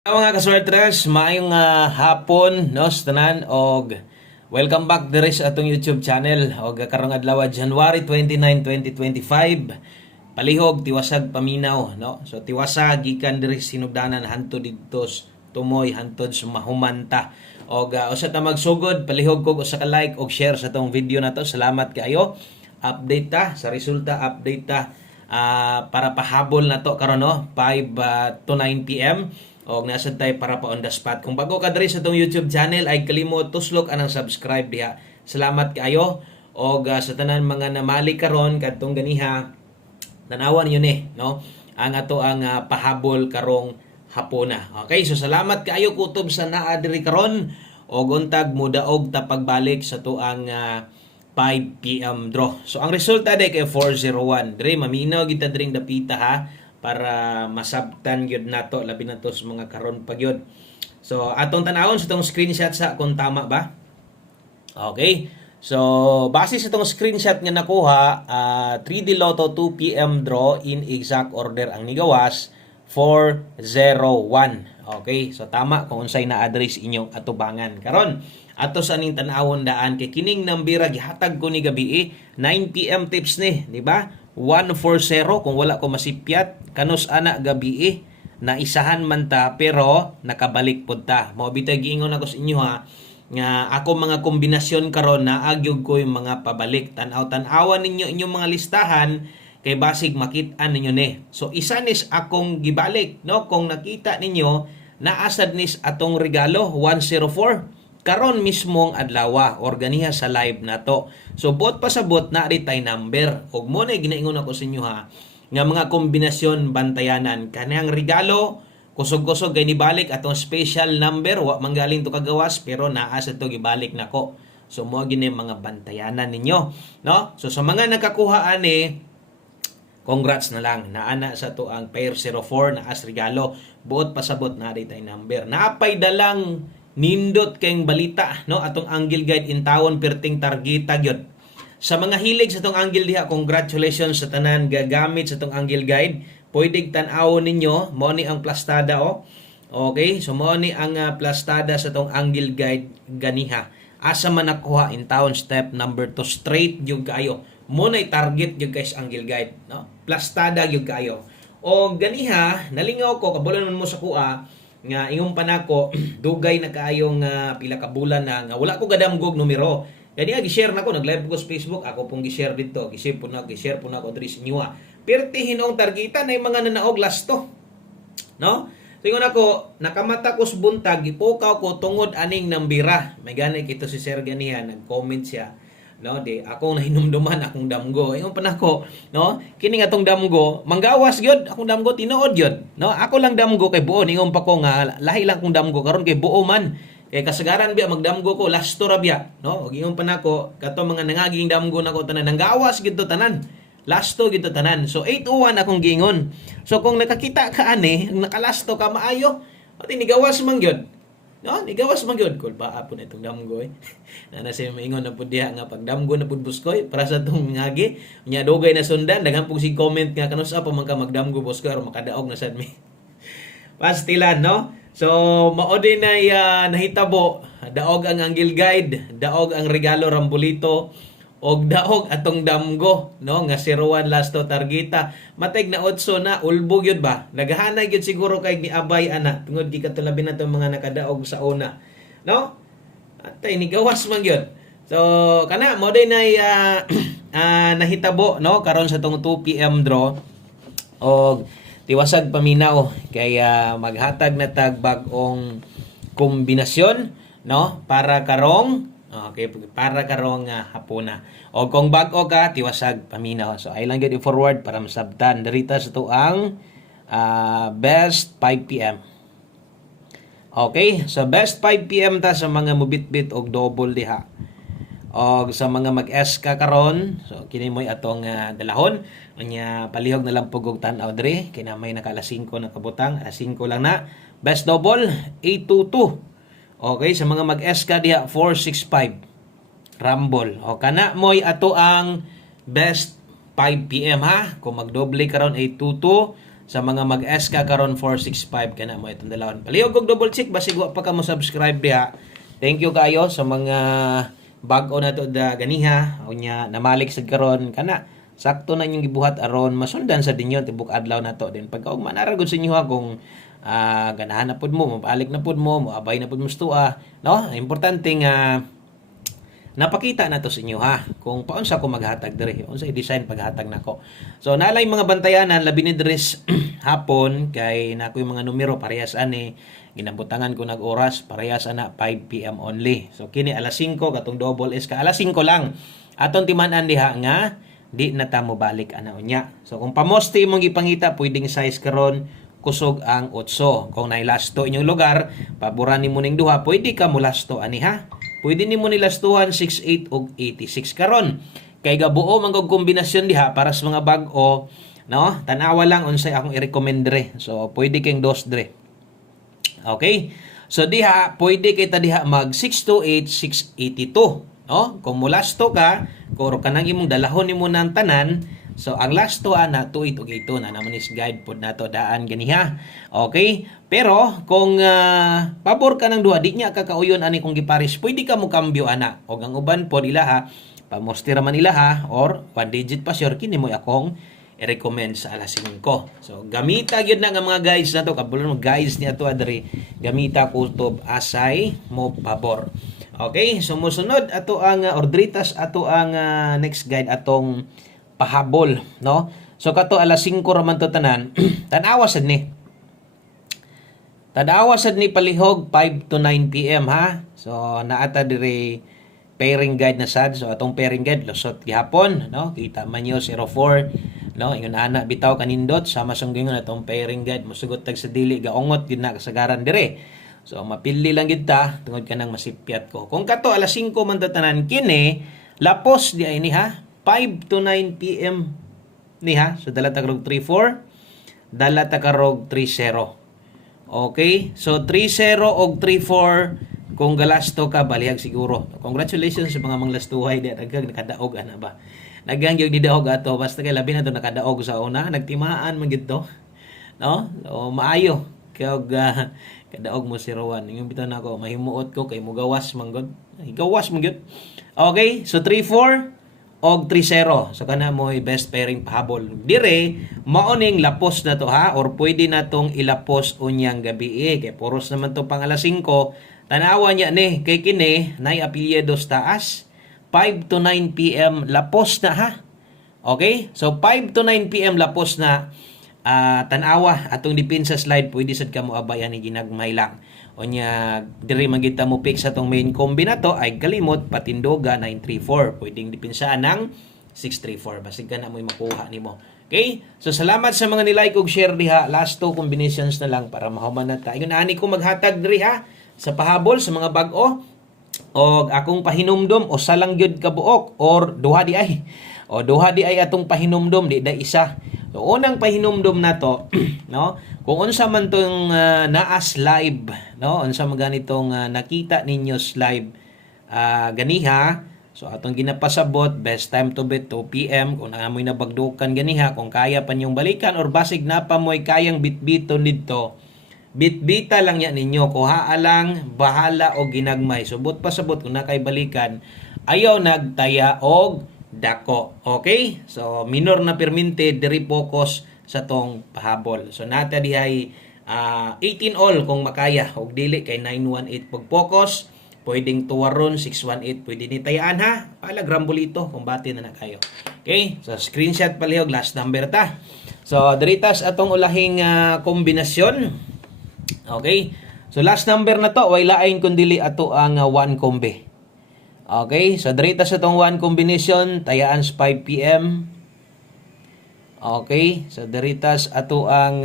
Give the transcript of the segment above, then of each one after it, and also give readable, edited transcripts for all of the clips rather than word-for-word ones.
Mga kaswertres, maayong hapon no sa tanan og welcome back diri sa atong YouTube channel og karong adlaw January 29, 2025. Palihog tiwasag paminaw no. So tiwasag gikan diri sinugdanan hanto didto tumoy hantod sa mahumanta. Og usa ta magsugod palihog kog usa ka like og share sa tong video nato. Salamat kaayo. Update ta sa resulta, update ta para pahabol na to karon no 5 to 9 PM. Og nasa tayo para pa on the spot. Kung bago ka diri sa itong YouTube channel, ay kalimot tuslok anang subscribe diha. Salamat kaayo. Og sa tanan mga namali karon kadtong ganiha, tanawan yun no? Ang ato ang pahabol karong hapona. Okay, so salamat kaayo kutob sa naa diri karon. Og untag mudaog ta pagbalik sa tuang 5 PM draw. So ang resulta day kay 401. Diri maminaw kita diring dapita ha para masabtan gyud nato labi na to sa mga karon pa gyud. So atong tan-awon sa tong screenshot sa kung tama ba. Okay. So base sa tong screenshot nga nakuha, 3D Lotto 2 PM draw in exact order ang nigawas 401. Okay, so tama kung unsay na-address inyong atubangan. Karon ato sa ning tan-awon daan kay kining nambira gihatag ko ni gabi 9 PM tips ni, di ba? 140 kung wala ko masipyat kanus ana gabi na isahan man ta pero nakabalik pud ta. Mao bitay giingon ako sa inyo ha nga ako mga kombinasyon karon na agyog ko yung mga pabalik tan-awan ninyo inyong mga listahan kay basig makit-an ninyo ni. So isa nis akong gibalik no kung nakita ninyo naasad nis atong regalo 104 karon mismong adlaw or ganiha sa live nato. So bot pasabot na ri tay number ug mo na ginaingon ako sa inyo ha nga mga kombinasyon bantayanan kanang regalo kusog-kusog kay nibalik atong special number wa manggaling to kagawas pero naa sa to gibalik nako. So mo gini mga bantayanan ninyo no. So sa mga nakakuha ani congrats na lang naana sa to ang pair 04 na as regalo buot pasabot na ri tay number. Naapay dalang nindot kayong balita no atong angle guide in town perting targeta gyud. Sa mga hilig sa tong angle diha, congratulations sa tanan gagamit sa tong angle guide. Pwedeng tan-awon ninyo mo ni ang plastada Okay, so mo ni ang plastada sa tong angle guide ganiha. Asa man nakuha in town step number 2 straight gyud kayo. Mo nay target gyud kay sa angle guide no. Plastada gyud kayo. O ganiha nalingaw ko kabulan mo sa kuha nga ingong panako dugay na kaayong pila ka bulan na nga wala ko gadamgog numero. Kani gi-share nako nag-live ko sa Facebook, ako pong gi-share dito, gi-share po na ko diri sa inyo. Perti hinong targeta na mga nanaog lasto. No? So ingon ako, nakamata ko sa buntag, gipukaw ko tungod aning nambira. May gani kito si Sir ganiha, nag-comment siya. No, di akong nahinumduman akong damgo. Ingon pa nako, no? Kini atong damgo, manggawas gyud akong damgo tinuod gyud. No, ako lang damgo kay buo ingon pa ko nga lahi lang kong damgo karon kay buo man. Kay kasagaran biya magdamgo ko lasto ra biya, no? Og ingon pa nako, kato mga nangaging damgo nako tanan nanggawas gyud to tanan. Lasto gyud to tanan. So 801 akong gingon. So kung nakakita ka ani, nakalasto ka maayo, ati nigawas man gyud. No, nigawas man gyud kul pa apon itong damgo na say maingon na pud diha nga pag damgo na pud buskoy para sa tong ngagi nya dugay na sundan daghan pug si comment nga kanusa pa man ka magdamgo buskoy or makadaog na sad mi. Pastilan no. So mao din ay nahitabo daog ang angle guide, daog ang regalo rambulito og daog atong damgo no nga 01 lasto targeta mateg na 8 na ulbo gyud ba naghahanay gyud siguro kay giabay ana tungod gikatulabi na tong mga nakadaog sa una no atay nigawas man gyud. So kana mo din ay nahitabo no karon sa tong 2 PM draw og tiwasag paminaw kay maghatag na tag bag-ong kombinasyon no para karong hapuna. O kung bag-o ka, tiwasag paminaw. So, ay lang yun i-forward para masabtan. Darita sa ito ang best 5 PM. Okay? So, best 5 PM ta sa mga mubit-bit o double diha. O sa mga mag-S ka karon, so kini mo'y atong dalahon. Unya palihog na lang pugog tan-aw diri. Kinamay naka alas 5 na kabutang. Alas 5 lang na. Best double, 822. Okay, sa mga mag-S ka diha 465 Rumble. O kana moy ato ang best 5 PM ha. Kung magdoble karon 822 sa mga mag-SK karon 465 kana mo itong dalawon. Palihog og double check basig wa pa ka mo subscribe diha. Thank you kayo sa mga bag-o na to da ganiha unya namalik sad karon kana sakto na inyong gibuhat aron masundan sa dinyo tibok adlaw na to din pagkaugma na ra gud sa inyo ha kung ganahan na pud mo mabalik na pud mo moabay na pud mo stua no importante nga napakita na to sa inyo ha kung paunsa ko maghatag diri unsa i-design paghatag nako so nalay mga bantayanan labi ni dres hapon kay nako yung mga numero parehas ani ginabutangan ko nag oras parehas ana 5 PM only so kini alas 5 katong double S ka alas 5 lang aton timan-an diha nga di na ta mo balik ana unya so kung pamoste imong gipangita pwedeng size karon kusog ang 8 kung nailasto inyong lugar paboran nimo ning duha pwede ka mo lasto ani ha pwede nimo ni lastuhan 68 og 86 karon kay gabuo man kog kombinasyon diha para sa mga bag-o no tan-awa lang unsay akong i-recommend dire so pwede kang dos dire okay so diha pwede kita diha mag 628 682 no kung mulasto ka kung kanang imong dalahon nimo nang tanan so ang lasto ana 2882 na naman is guide pod nato daan ganiha okay pero kung pabor ka ng duha di nya ka kauyon ani kung giparis pwede ka mo kambyo ana og ang uban pod ilaha pamoste ra man ilaha or one digit pa sure kini mo akong i-recommend sa alas 5 so gamita gyud na nga mga guys nato kabulon guys ni ato adri gamita kutob asay mo pabor. Okay, so musunod ato ang ordritas ato ang next guide atong pahabol, no? So kato alas 5 ra man to tanan. Tan-awa sad ni. Tan-awa sad ni palihog 5 to 9 PM ha. So naata dire pairing guide na sad. So atong pairing guide lusot gihapon, no? Kita man yo 04, no? Ingon ana bitaw kanindot sama sunggingon atong pairing guide mosugot tag sa dili gaongot gid na kasagaran dire. So mapili lang gid ta tungod kanang masipyat ko. Kung kato alas 5 man tanan kini lapos di ay ni ha 5 to 9 PM ni ha. So dala ta karog 34, dala ta karog 30. Okay? So 30 og 34 kung galasto ka balihag siguro. Congratulations sa mga manglastuhay di daghang nakadaog ana ba. Daghang gyud didaog ato basta kay labi na to nakadaog sa una nagtimaan man gid to. No? O maayo kag kadaog mo si Rowan. Yung bitaw na ako, mahimuot ko kay mugawas manggod. Gawas manggod. Okay, so 3-4 og 3-0. So kana mo best pairing pahabol. Dire, maoning lapos na to ha or pwede na tong ilapos unyang gabi kay puros naman to pang alas 5. Tanawa niya ni kay kini nay apelyidos taas 5 to 9 PM lapos na ha. Okay? So 5 to 9 PM lapos na tanawa atong dipin sa slide pwede sad ka mo abayan ni ginagmay lang unya diri magita mo pick sa tong main kombinato ay kalimot patindoga 934 pwedeng dipinsaan ng 634 basig ka na mo makuha nimo okay so salamat sa mga nilike ug share diha last two combinations na lang para mahuman na ta ingon ani ko maghatag diri ha sa pahabol sa mga bag-o og akong pahinumdom o salang gyud ka buok or duha di ay o duha di ay atong pahinumdom di da isa. So unang pahinumdom na to no kung unsa man tong naas live no unsa man ganitong nakita ninyo live ganiha so atong ginapasabot best time to bet 2 PM kung naamoy na bagdukan ganiha kung kaya pa niyong balikan or basig na pa mo'y kayang bitbiton didto bitbita lang ya ninyo kuha lang bahala o ginagmay subot pasabot kung nakay balikan ayaw nagtaya og dako. Okay? So, minor na permente, diri focus sa tong pahabol. So, nata dihay 18 all kung makaya. Og dili kay 918 pag focus. Pwedeng tuwaron, 618. Pwede ni tayaan ha. Pala, grambolito kung bati na kayo. Okay? So, screenshot palihog. Last number ta. So, diritas atong ulahing kombinasyon. Okay? So, last number na to. Way lain kung dili ato ang 1 kombe. Okay, so dito sa itong 1 combination, tayaan sa 5 PM. Okay, so dito ato ang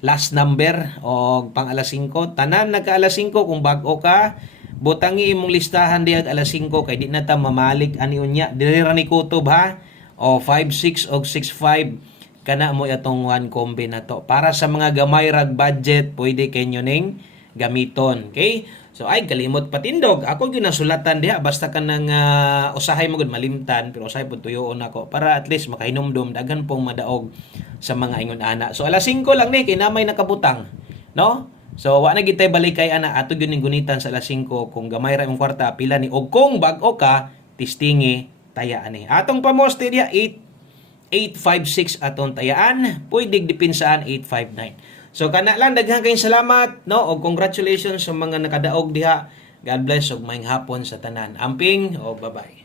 last number o pang alas 5. Tanan nagka alas 5 kung bag-o ka, butangi imong listahan diag alas 5 kay di na ta mamalik ani unya. Dili ra ni kutob ha. O 5-6 o 6-5 kana mo atong 1 kombi na to. Para sa mga gamay rag budget, pwede kenyo ning gamiton. Okay? So ay kalimot patindog. Ako gyud nasulatan diha basta kanang usahay mo gud malimtan pero usahay pud tuyoon ako para at least makahinumdum daghan pong madaog sa mga ingon ana. So alas 5 lang ni kay namay nakabutang, no? So wa na gid tay balikay ana ato gyud ning gunitan sa alas 5 kung gamay ra imong kwarta pila ni og kung bag-o ka tistingi taya ani. Atong pamoste diha 856 atong tayaan, pwede depinsaan 859. So kana lang daghang kayong salamat no og congratulations sa mga nakadaog diha. God bless ug maayong hapon sa tanan. Amping o bye-bye.